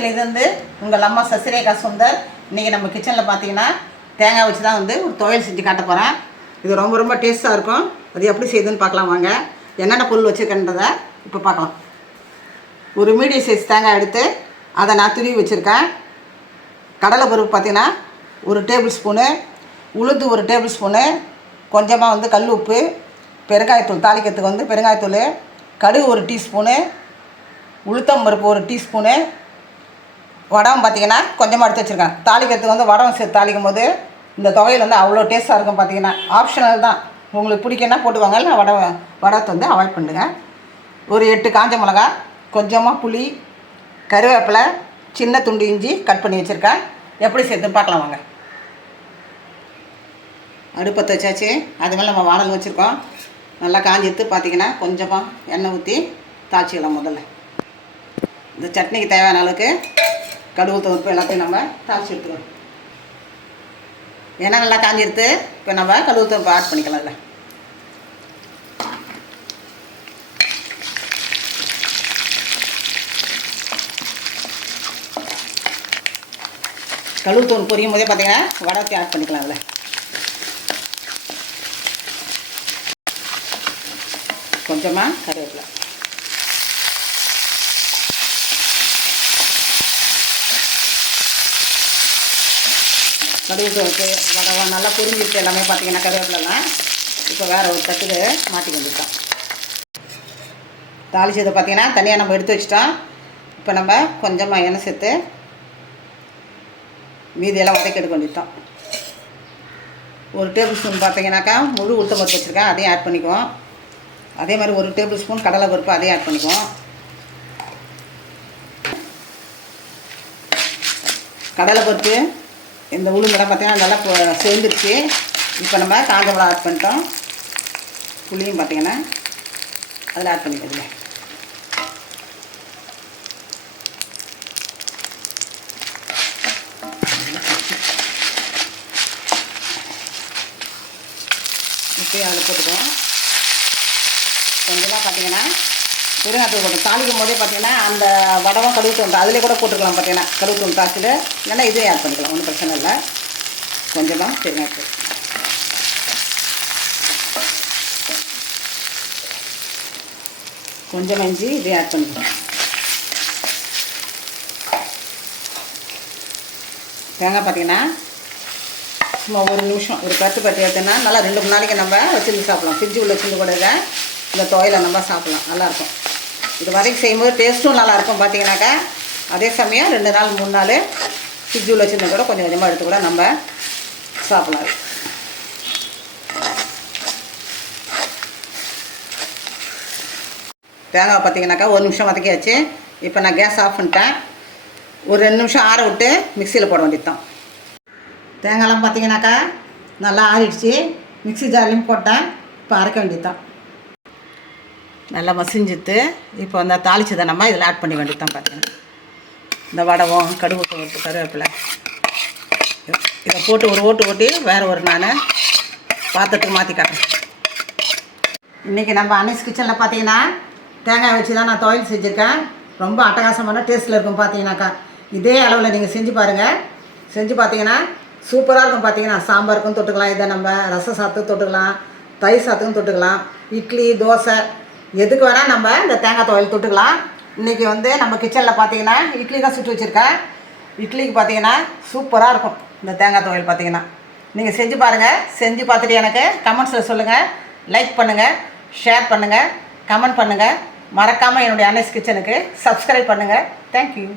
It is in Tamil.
கிச்சன் இது வந்து உங்கள் அம்மா சசிரேகா சுந்தர். இன்றைக்கி நம்ம கிச்சனில் பார்த்தீங்கன்னா தேங்காய் வச்சு தான் வந்து ஒரு துவையல் செஞ்சு காட்ட போகிறேன். இது ரொம்ப ரொம்ப டேஸ்ட்டாக இருக்கும். அது எப்படி செய்யுதுன்னு பார்க்கலாம் வாங்க. என்னென்ன பொருள் வச்சுருக்கேன்றதை இப்போ பார்க்கலாம். ஒரு மீடியம் சைஸ் தேங்காய் எடுத்து அதை நான் துருவி வச்சுருக்கேன். கடலை பருப்பு பார்த்திங்கன்னா ஒரு டேபிள் ஸ்பூனு, உளுந்து ஒரு டேபிள் ஸ்பூனு, கொஞ்சமாக வந்து கல் உப்பு, பெருங்காயத்தூள் தாளிக்கிறதுக்கு வந்து பெருங்காயத்தூள், கடுகு ஒரு டீஸ்பூனு, உளுத்தம் பருப்பு ஒரு டீஸ்பூனு, வடம் பார்த்திங்கன்னா கொஞ்சமாக எடுத்து வச்சுருக்கேன். தாளிக்கிறதுக்கு வந்து வடம் சேர்த்து தாளிக்கும் போது இந்த துவையல் வந்து அவ்வளோ டேஸ்ட்டாக இருக்கும். பார்த்திங்கன்னா ஆப்ஷனல் தான், உங்களுக்கு பிடிக்குன்னா போட்டுவாங்க, இல்லை வடத்தை வந்து அவாய்ட் பண்ணுங்க. ஒரு 8 காஞ்ச மிளகா, கொஞ்சமாக புளி, கருவேப்பிலை, சின்ன துண்டு இஞ்சி கட் பண்ணி வச்சுருக்கேன். எப்படி சேர்த்துன்னு பார்க்கலாம் வாங்க. அடுப்பத்தை வச்சாச்சு. அது மேலே நம்ம வானல் வச்சுருக்கோம். நல்லா காஞ்சிட்டு பார்த்திங்கன்னா கொஞ்சமாக எண்ணெய் ஊற்றி தாளிச்சிக்கலாம். முதல்ல இந்த சட்னிக்கு தேவையான அளவுக்கு கடுகு தோப்பு எல்லாத்தையும் நம்ம தாளிச்சு எடுத்துக்கலாம். எண்ணெய் நல்லா காஞ்சிடுத்து. இப்போ நம்ம கடுகு தோப்பு ஆட் பண்ணிக்கலாம். இல்லை கடுகு தோல் பொரியும் போதே பார்த்தீங்கன்னா வடத்தை ஆட் பண்ணிக்கலாம். அதில் கொஞ்சமாக கருவேப்பிலை, கடுகு தோலுக்கு வடை நல்லா பொரிஞ்சிருச்சு. எல்லாமே பார்த்தீங்கன்னா கருவேப்பிலெல்லாம் இப்போ வேறு ஒரு தட்டுக்கு மாட்டி வந்துட்டோம். தாளிச்சதை பார்த்தீங்கன்னா தனியாக நம்ம எடுத்து வச்சிட்டோம். இப்போ நம்ம கொஞ்சமாக எண்ணெய் சேர்த்து மீதியெல்லாம் வதக்கி எடுக்க வேண்டிட்டோம். ஒரு டேபிள் ஸ்பூன் பார்த்தீங்கன்னாக்கா முழு உளுத்தம் பருப்பு வச்சுருக்கேன், அதையும் ஆட் பண்ணிக்குவோம். அதே மாதிரி ஒரு டேபிள் ஸ்பூன் கடலை பருப்பு, அதையும் ஆட் பண்ணிக்குவோம். கடலை பருப்பு இந்த உளுந்தெல்லாம் பார்த்தீங்கன்னா நல்லா சேர்ந்துருச்சு. இப்போ நம்ம காஞ்ச மிளகா ஆட் பண்ணிட்டோம். புளியும் பார்த்தீங்கன்னா அதில் ஆட் பண்ணிக்கிறதுல இப்போ அதில் போட்டுக்குவோம். கொஞ்சமாக பார்த்தீங்கன்னா பெருங்காயத்தூள் போட்டு தாளிக்கும் போதே பார்த்தீங்கன்னா அந்த வடவும் கடுகு தூள் அதிலே கூட போட்டுக்கலாம். பார்த்தீங்கன்னா கடுகு தூள் தாச்சில் இல்லைன்னா இதே ஆட் பண்ணிக்கலாம், ஒன்றும் பிரச்சனை இல்லை. கொஞ்சமாக பெருங்காயத்தூள், கொஞ்சம் இஞ்சி இதே ஆட் பண்ணிக்கலாம். தேங்காய் பார்த்தீங்கன்னா சும்மா ஒரு நிமிஷம் ஒரு பட்டு எடுத்தோன்னா நல்லா 2-3 நாளைக்கு நம்ம வச்சுருந்து சாப்பிட்லாம். ஃப்ரிட்ஜு உள்ள வச்சுருந்து கூட இந்த துவையில நம்ம சாப்பிட்லாம், நல்லாயிருக்கும். இது வரைக்கும் செய்யும்போது டேஸ்ட்டும் நல்லாயிருக்கும். பார்த்தீங்கன்னாக்கா அதே சமயம் 2 நாள் 3 நாள் ஃப்ரிட்ஜு உள்ள வச்சுருந்து கூட கொஞ்சம் கொஞ்சமாக எடுத்து கூட நம்ம சாப்பிட்லாம். தேங்காய் பார்த்தீங்கன்னாக்கா 1 நிமிஷம் வதக்கியாச்சு. இப்போ நான் கேஸ் ஆஃப் பண்ணிட்டேன். ஒரு 2 நிமிஷம் ஆற விட்டு மிக்சியில் போட வேண்டியது தான். தேங்காயெல்லாம் பார்த்தீங்கன்னாக்கா நல்லா ஆறிடுச்சு. மிக்ஸி ஜார்லையும் போட்டேன். இப்போ அரைக்க வேண்டியது தான். நல்லா மசிஞ்சிட்டு இப்போ அந்த தாளிச்சதை நம்ம இதில் ஆட் பண்ணி வேண்டியது தான். பார்த்தீங்கன்னா இந்த வடவும் கடுகு போட்டு கருவேப்பிலை இதை போட்டு ஒரு ஓட்டி வேறு ஒரு நான் பாத்திரத்துக்கு மாற்றி காட்டுறேன். இன்றைக்கி நம்ம அனீஸ் கிச்சனில் பார்த்தீங்கன்னா தேங்காய் வச்சு தான் நான் துவையல் செஞ்சுருக்கேன். ரொம்ப அட்டகாசமான டேஸ்ட்டில் இருக்கும். பார்த்தீங்கன்னாக்கா இதே அளவில் நீங்கள் செஞ்சு பாருங்கள். செஞ்சு பார்த்தீங்கன்னா சூப்பராக இருக்கும். பார்த்தீங்கன்னா சாம்பாருக்கும் தொட்டுக்கலாம், இதை நம்ம ரச சாதத்துக்கும் தொட்டுக்கலாம், தயிர் சாதத்துக்கும் தொட்டுக்கலாம், இட்லி தோசை எதுக்கு வேணால் நம்ம இந்த தேங்காய் துவையல் தொட்டுக்கலாம். இன்றைக்கி வந்து நம்ம கிச்சனில் பார்த்தீங்கன்னா இட்லி தான் சுட்டு வச்சுருக்கேன். இட்லிக்கு பார்த்தீங்கன்னா சூப்பராக இருக்கும் இந்த தேங்காய் துவையல். பார்த்தீங்கன்னா நீங்கள் செஞ்சு பாருங்கள். செஞ்சு பார்த்துட்டு எனக்கு கமெண்ட்ஸில் சொல்லுங்கள். லைக் பண்ணுங்கள், ஷேர் பண்ணுங்கள், கமெண்ட் பண்ணுங்கள். மறக்காமல் என்னுடைய அனீஸ் கிச்சனுக்கு சப்ஸ்கிரைப் பண்ணுங்கள். தேங்க்யூ.